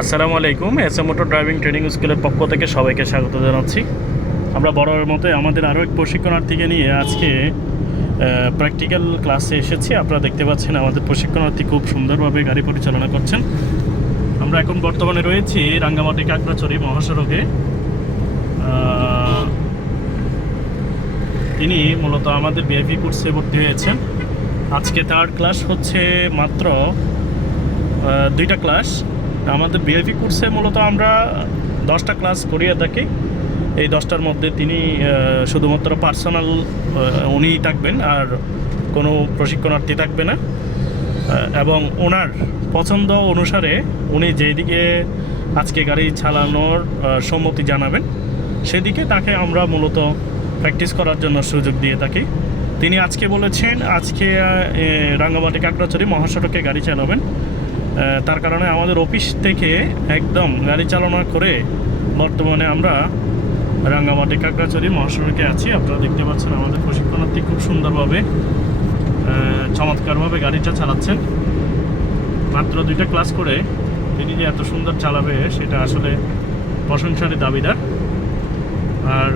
আসসালামু আলাইকুম, S M motor driving training স্কুলের পক্ষ থেকে সবাইকে স্বাগত জানাচ্ছি। আমরা বড়ের মতো আমাদের আরও এক প্রশিক্ষণার্থীকে নিয়ে আজকে প্র্যাকটিক্যাল ক্লাসে এসেছি। আপনারা দেখতে পাচ্ছেন আমাদের প্রশিক্ষণার্থী খুব সুন্দরভাবে গাড়ি পরিচালনা করছেন। আমরা এখন বর্তমানে রয়েছি রাঙ্গামাটি কাকড়াচড়ি মহাসড়কে। তিনি মূলত আমাদের বিআইপি কোর্সে ভর্তি হয়েছেন। আজকে তার ক্লাস হচ্ছে মাত্র দুইটা ক্লাস আমাদের বিএলপি কোর্সে মূলত আমরা দশটা ক্লাস করিয়ে থাকি। এই দশটার মধ্যে তিনি শুধুমাত্র পার্সোনাল উনিই থাকবেন আর কোনো প্রশিক্ষণার্থী থাকবে না। এবং ওনার পছন্দ অনুসারে উনি যেদিকে আজকে গাড়ি চালানোর সম্মতি জানাবেন, সেদিকে তাকে আমরা মূলত প্র্যাকটিস করার জন্য সুযোগ দিয়ে থাকি। তিনি আজকে বলেছেন, আজকে রাঙ্গামাটি কাকড়াচড়ি মহাসড়কে গাড়ি চালাবেন। তার কারণে আমাদের অফিস থেকে একদম গাড়ি চালনা করে বর্তমানে আমরা রাঙ্গামাটি কাকড়াচড়ি মহাসড়কে আছি। আপনারা দেখতে পাচ্ছেন আমাদের প্রশিক্ষণার্থী খুব সুন্দরভাবে চমৎকারভাবে গাড়িটা চালাচ্ছেন। মাত্র দুইটা ক্লাস করে তিনি যে এত সুন্দর চালাবে সেটা আসলে প্রশংসারই দাবিদার। আর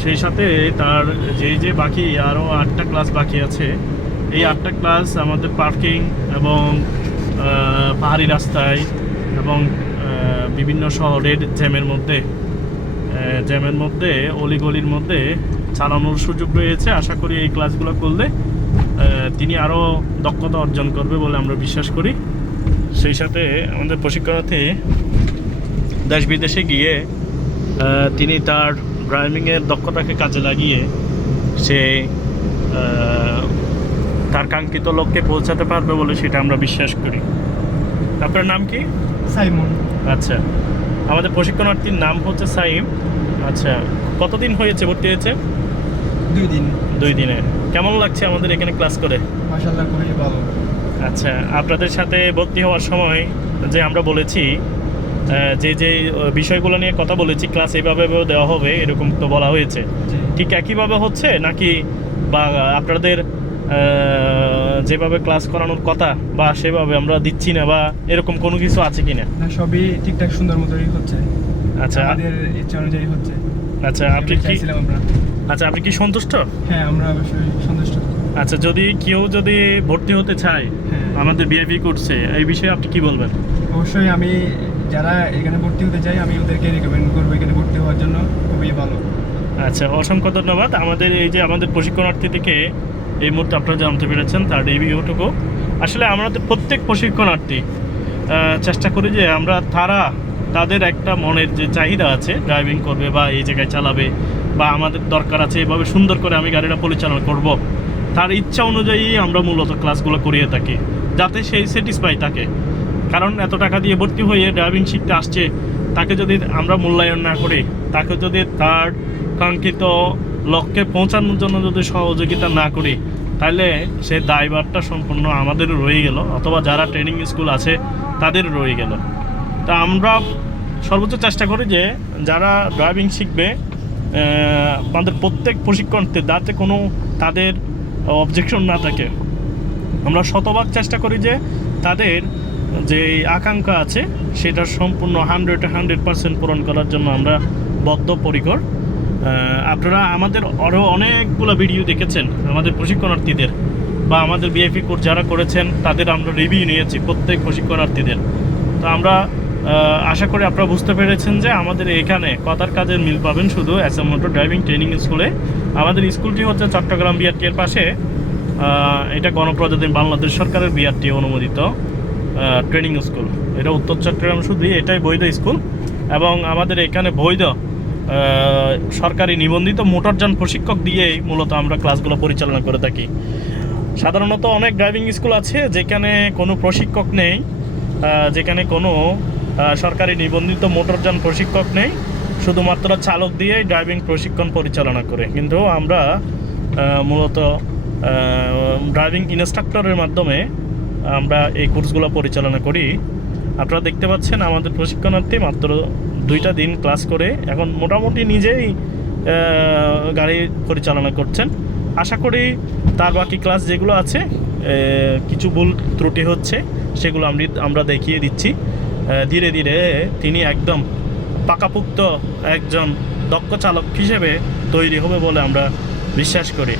সেই সাথে তার যে যে বাকি আরও আটটা ক্লাস বাকি আছে, এই আটটা ক্লাস আমাদের পার্কিং এবং পাহাড়ি রাস্তায় এবং বিভিন্ন শহরের জ্যামের মধ্যে জ্যামের মধ্যে, অলিগলির মধ্যে চালানোর সুযোগ রয়েছে। আশা করি এই ক্লাসগুলো করলে তিনি আরও দক্ষতা অর্জন করবে বলে আমরা বিশ্বাস করি। সেই সাথে আমাদের প্রশিক্ষণার্থী দেশ বিদেশে গিয়ে তিনি তার ড্রাইভিংয়ের দক্ষতাকে কাজে লাগিয়ে সে তার কাঙ্ক্ষিত লক্ষ্যে পৌঁছাতে পারবে বলে সেটা আমরা বিশ্বাস করি। আপনার নাম কি? সাইমন। আচ্ছা। আমাদের প্রশিক্ষণার্থীর নাম হচ্ছে সাইম। আচ্ছা কতদিন হয়েছে ভর্তি হয়েছে? দুই দিন। দুই দিনে। কেমন লাগছে আমাদের এখানে ক্লাস করে? খুবই ভালো। আচ্ছা আপনাদের সাথে ভর্তি হওয়ার সময় যে আমরা বলেছি যে যে বিষয়গুলো নিয়ে কথা বলেছি ক্লাস এইভাবে দেওয়া হবে এরকম তো বলা হয়েছে। ঠিক একইভাবে হচ্ছে নাকি বা আপনাদের যেভাবে ক্লাস করানোর কথা বা সেভাবে আমরা দিচ্ছি না বা এরকম কোনো কিছু আছে কি না সবই ঠিকঠাক সুন্দর মতোই হচ্ছে। আচ্ছা আমাদের ইচ্ছা অনুযায়ী হচ্ছে। আচ্ছা আপনি কি আচ্ছা আপনি কি সন্তুষ্ট? হ্যাঁ আমরা অবশ্যই সন্তুষ্ট। আচ্ছা যদি কেউ যদি ভর্তি হতে চায় হ্যাঁ। আমাদের বিআইপি করছে এই বিষয়ে আপনি কি বলবেন? অবশ্যই আমি যারা এখানে ভর্তি হতে চাই আমি ওদেরকে রেকমেন্ড করব এখানে ভর্তি হওয়ার জন্য। খুবই ভালো। আচ্ছা অসংখ্য ধন্যবাদ। আমাদের এই যে আমাদের প্রশিক্ষণার্থী থেকে এই মুহূর্তে আপনারা জানতে পেরেছেন তার রিভিউটুকু আসলে আমাদের প্রত্যেক প্রশিক্ষণার্থী চেষ্টা করি যে আমরা তারা, তাদের একটা মনের যে চাহিদা আছে ড্রাইভিং করবে বা এই জায়গায় চালাবে বা আমাদের দরকার আছে, এভাবে সুন্দর করে আমি গাড়িটা পরিচালনা করব। তার ইচ্ছা অনুযায়ী আমরা মূলত ক্লাসগুলো করিয়ে থাকি, যাতে সেই স্যাটিসফাই থাকে। কারণ এত টাকা দিয়ে ভর্তি হয়ে ড্রাইভিং শিখতে আসছে, তাকে যদি আমরা মূল্যায়ন না করি, তাকে যদি তার কাঙ্ক্ষিত লক্ষ্যে পৌঁছানোর জন্য যদি সহযোগিতা না করি, তাহলে সে দায়ভারটা সম্পূর্ণ আমাদের রয়ে গেল, অথবা যারা ট্রেনিং স্কুল আছে তাদের রয়ে গেল। তা আমরা সর্বোচ্চ চেষ্টা করি যে যারা ড্রাইভিং শিখবে আমাদের প্রত্যেক প্রশিক্ষণতে যাতে কোনো তাদের অবজেকশন না থাকে। আমরা শতভাগ চেষ্টা করি যে তাদের যে আকাঙ্ক্ষা আছে, সেটা সম্পূর্ণ হান্ড্রেড হান্ড্রেড পার্সেন্ট পূরণ করার জন্য আমরা বদ্ধপরিকর। আপনারা আমাদের আরও অনেকগুলো ভিডিও দেখেছেন, আমাদের প্রশিক্ষণার্থীদের বা আমাদের বিএফি কোর্স যারা করেছেন, তাদের আমরা রিভিউ নিয়েছি, প্রত্যেক প্রশিক্ষণার্থীদের। তো আমরা আশা করি আপনারা বুঝতে পেরেছেন যে আমাদের এখানে কথার কাজের মিল পাবেন শুধু S M motor driving training স্কুলে আমাদের স্কুলটি হচ্ছে চট্টগ্রাম বিআরটি এর পাশে। এটা গণপ্রজাতন্ত্রী বাংলাদেশ সরকারের বিআরটি অনুমোদিত ট্রেনিং স্কুল এটা উত্তর চট্টগ্রাম শুধু এটাই বৈধ স্কুল। এবং আমাদের এখানে বৈধ সরকারি নিবন্ধিত মোটরযান প্রশিক্ষক দিয়েই মূলত আমরা ক্লাসগুলো পরিচালনা করে থাকি। সাধারণত অনেক ড্রাইভিং স্কুল আছে যেখানে কোনো প্রশিক্ষক নেই যেখানে কোনো সরকারি নিবন্ধিত মোটরযান প্রশিক্ষক নেই, শুধুমাত্র চালক দিয়েই ড্রাইভিং প্রশিক্ষণ পরিচালনা করে। কিন্তু আমরা মূলত ড্রাইভিং ইনস্ট্রাক্টরের মাধ্যমে আমরা এই কোর্সগুলো পরিচালনা করি। আপনারা দেখতে পাচ্ছেন আমাদের প্রশিক্ষণার্থী মাত্র দুইটা দিন ক্লাস করে এখন মোটামুটি নিজেই গাড়ি পরিচালনা করছেন। আশা করি তার বাকি ক্লাস যেগুলো আছে কিছু ভুল ত্রুটি হচ্ছে, সেগুলো আমি, আমরা দেখিয়ে দিচ্ছি। ধীরে ধীরে তিনি একদম পাকাপুক্ত একজন দক্ষ চালক হিসেবে তৈরি হবে বলে আমরা বিশ্বাস করি।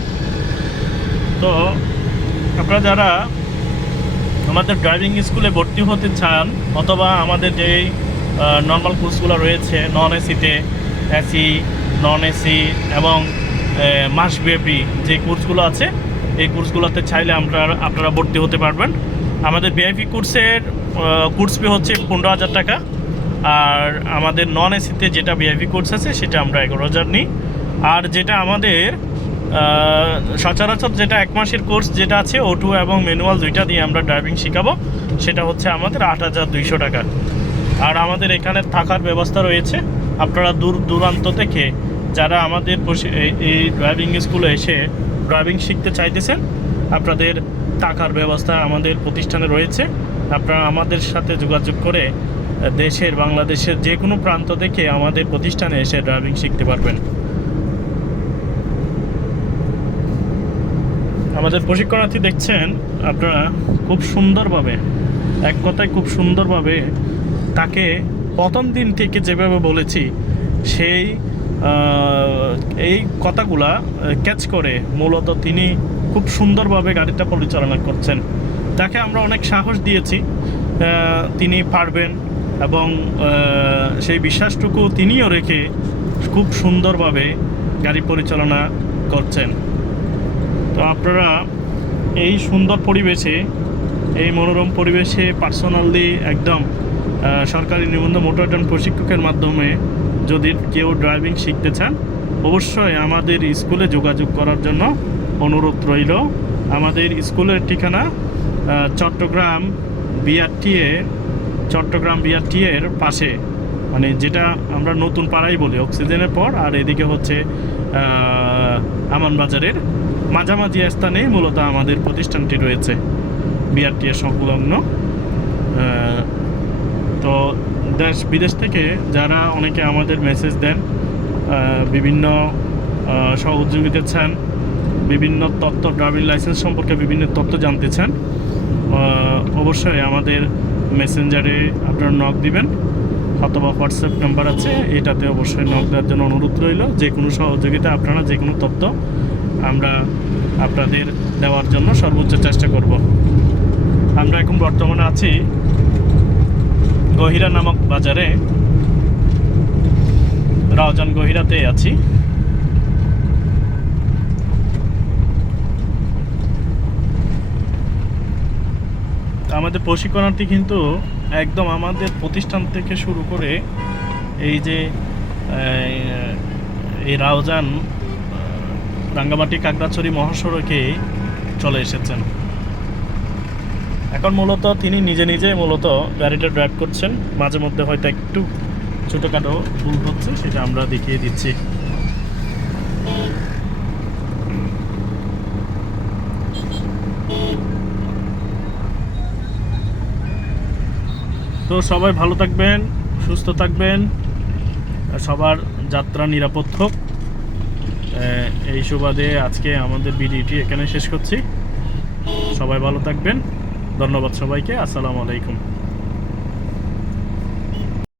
তো আপনারা যারা আমাদের ড্রাইভিং স্কুলে ভর্তি হতে চান অথবা আমাদের যেই নর্মাল কোর্সগুলো রয়েছে নন এসিতে এসি নন এসি এবং মাসব্যাপী যে কোর্সগুলো আছে, এই কোর্সগুলোতে চাইলে আমরা, আপনারা ভর্তি হতে পারবেন। আমাদের বিআইপি কোর্সের কোর্স ফি হচ্ছে পনেরো হাজার টাকা। আর আমাদের নন এসিতে যেটা বিআইপি কোর্স আছে, সেটা আমরা এগারো হাজার নিই। আর যেটা আমাদের সচরাচর যেটা এক মাসের কোর্স যেটা আছে ওটু এবং ম্যানুয়াল দুইটা দিয়ে আমরা ড্রাইভিং শেখাবো। সেটা হচ্ছে আমাদের আট হাজার দুইশো টাকা। আর আমাদের এখানে থাকার ব্যবস্থা রয়েছে। আপনারা দূর দূরান্ত থেকে যারা আমাদের এই ড্রাইভিং স্কুলে এসে ড্রাইভিং শিখতে চাইতেছেন, আপনাদের থাকার ব্যবস্থা আমাদের প্রতিষ্ঠানে রয়েছে। আপনারা আমাদের সাথে যোগাযোগ করে দেশের, বাংলাদেশের যে কোনো প্রান্ত থেকে আমাদের প্রতিষ্ঠানে এসে ড্রাইভিং শিখতে পারবেন। আমাদের প্রশিক্ষণার্থী দেখছেন, আপনারা খুব সুন্দরভাবে, এক কথায় খুব সুন্দরভাবে তাকে প্রথম দিন থেকে যেভাবে বলেছি, সেই এই কথাগুলা ক্যাচ করে মূলত তিনি খুব সুন্দরভাবে গাড়িটা পরিচালনা করছেন। তাকে আমরা অনেক সাহস দিয়েছি তিনি পারবেন এবং সেই বিশ্বাসটুকু তিনিও রেখে খুব সুন্দরভাবে গাড়ি পরিচালনা করছেন। তো আপনারা এই সুন্দর পরিবেশে, এই মনোরম পরিবেশে পার্সোনালি একদম সরকারি নিবন্ধ মোটরযান প্রশিক্ষকের মাধ্যমে যদি কেউ ড্রাইভিং শিখতে চান, অবশ্যই আমাদের স্কুলে যোগাযোগ করার জন্য অনুরোধ রইল। আমাদের স্কুলের ঠিকানা চট্টগ্রাম বিআরটিএ চট্টগ্রাম বিআরটিএর পাশে। মানে যেটা আমরা নতুন পাড়াই বলি, অক্সিজেনের পর। আর এদিকে হচ্ছে আমান বাজারের মাঝামাঝি স্থানে মূলত আমাদের প্রতিষ্ঠানটি রয়েছে বিআরটি এর সংলগ্ন তো দেশ, বিদেশ থেকে যারা অনেকে আমাদের মেসেজ দেন বিভিন্ন সহযোগিতা চান, বিভিন্ন তথ্য ড্রাইভিং লাইসেন্স সম্পর্কে বিভিন্ন তথ্য জানতে চান অবশ্যই আমাদের মেসেঞ্জারে আপনারা নক দিবেন, অথবা হোয়াটসঅ্যাপ নাম্বার আছে, এটাতে অবশ্যই নক দেওয়ার জন্য অনুরোধ রইল। যে কোনো সহযোগিতা, আপনারা যে কোনো তথ্য আমরা আপনাদের দেওয়ার জন্য সর্বোচ্চ চেষ্টা করব। আমরা এখন বর্তমানে আছি গহিরা নামক বাজারে। রাওজান গহিরাতে আছি। আমাদের প্রশিক্ষণার্থী কিন্তু একদম আমাদের প্রতিষ্ঠান থেকে শুরু করে এই যে এই রাউজান রাঙ্গামাটি, কাকড়াছড়ি, মহাসড়কে চলে এসেছেন। এখন মূলত তিনি নিজে নিজে মূলত গাড়িটা ড্রাইভ করছেন। মাঝে মধ্যে হয়তো একটু ছোটোখাটো ভুল হচ্ছে, সেটা আমরা দেখিয়ে দিচ্ছি। তো সবাই ভালো থাকবেন, সুস্থ থাকবেন সবার যাত্রা নিরাপদ হোক। এই সুবাদে আজকে আমাদের ভিডিওটি এখানে শেষ করছি। সবাই ভালো থাকবেন। ধন্যবাদ সবাইকে। আসসালামু আলাইকুম।